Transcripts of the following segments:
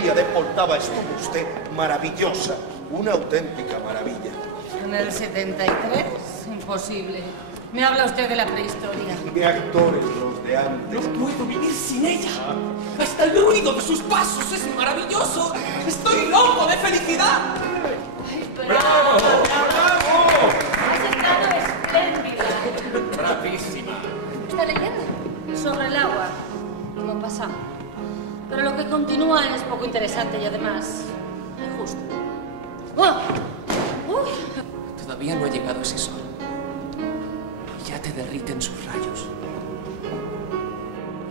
feria de Poltava estuvo usted maravillosa, una auténtica maravilla. En el 73, imposible. Me habla usted de la prehistoria. De actores los de antes. No puedo vivir sin ella. Hasta el ruido de sus pasos es maravilloso. Estoy loco de felicidad. Ay, ¡Bravo! ¡Bravo! Has estado espléndida. Bravísima. ¿Está leyendo? Sobre el agua. No pasa. Pero lo que continúa es poco interesante y además injusto. ¡Oh! ¡Uy! Todavía no ha llegado ese sol. Y ya te derriten sus rayos.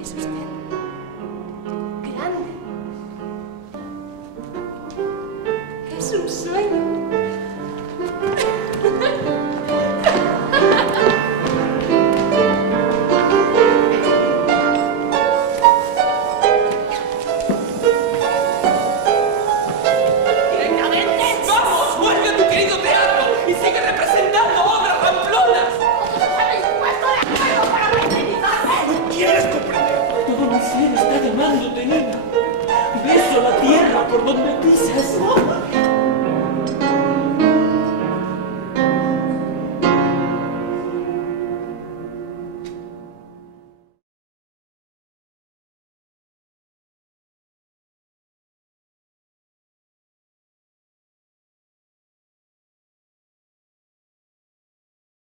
Es usted grande. Es un sueño. Está llamándote, nena. Beso la tierra por donde pisas.